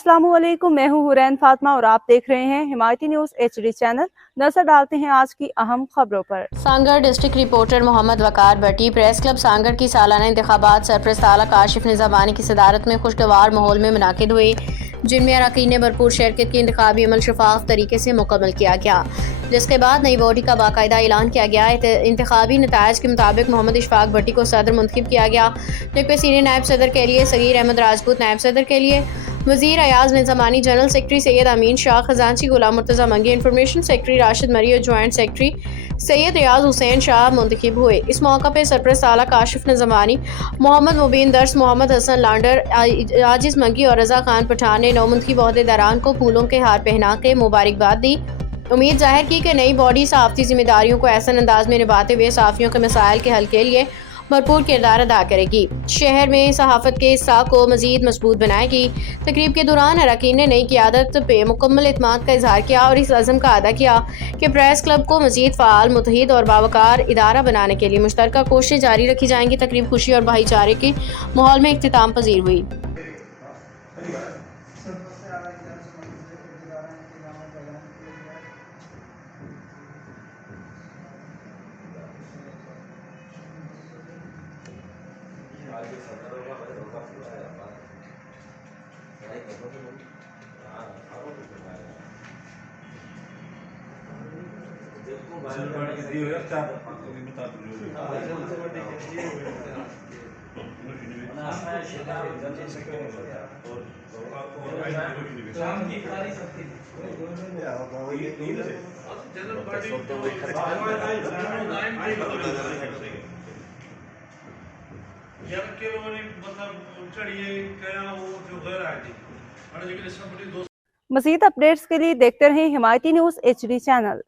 अस्सलामुअलैकुम, मैं हूँ हुरैन फातिमा और आप देख रहे हैं हिमायती न्यूज़ HD चैनल। नजर डालते हैं आज की अहम खबरों पर। सांगड़ डिस्ट्रिक्ट रिपोर्टर मोहम्मद वकार भट्टी। प्रेस क्लब सांगड़ की सालाना इंतखाबात सरपरस्त आला काशिफ निज़ामानी की सदारत में खुशगवार माहौल में मुनाकिद हुए, जिनमें अरकान ने भरपूर शिरकत की। इंतखाबी अमल शफाफ तरीके से मुकम्मल किया गया, जिसके बाद नई बॉडी का बाकायदा ऐलान किया गया। इंतखाबी नताइज के मुताबिक मोहम्मद इशफाक भट्टी को सदर मुंतखब किया गया, जबकि सीनियर नायब सदर के लिए सगीर अहमद राजपूत, नायब सदर के लिए वज़ीर अयाज निज़ामानी, जनरल सेक्रेटरी सैयद अमीन शाह, खजांची गुलाम मुर्तज़ा मंगी, इंफॉर्मेशन सेक्रेटरी राशिद मरी और जॉइंट सेक्रेटरी सैयद रियाज हुसैन शाह मुंतखब हुए। इस मौका पर सरपरस्त आला काशिफ निज़ामानी, मोहम्मद मुबीन दर्स, मोहम्मद हसन लांडर, आजिज मंगी और रजा खान पठान ने नौमुंतखब ओहदेदारान को फूलों के हार पहना के मुबारकबाद दी। उम्मीद जाहिर की कि नई बॉडी सहाफ़ती जिम्मेदारियों को ऐसा अंदाज में निभाते हुए सहाफ़ियों के मसाइल के हल के लिए भरपूर किरदार अदा करेगी। शहर में सहाफ़त के हिस्सा को मज़ीद मजबूत बनाएगी। तकरीब के दौरान अरकान ने नई क़यादत पे मुकम्मल एतमाद का इजहार किया और इस अज़म का अदा किया कि प्रेस क्लब को मज़ीद फ़ाल, मुतहिद और बावकार इदारा बनाने के लिए मुश्तरका कोशिशें जारी रखी जाएंगी। तकरीब खुशी और भाईचारे के माहौल में इख्तिताम पजीर हुई। मज़ीद अपडेट्स के लिए देखते रहें हिमायती न्यूज़ HD चैनल।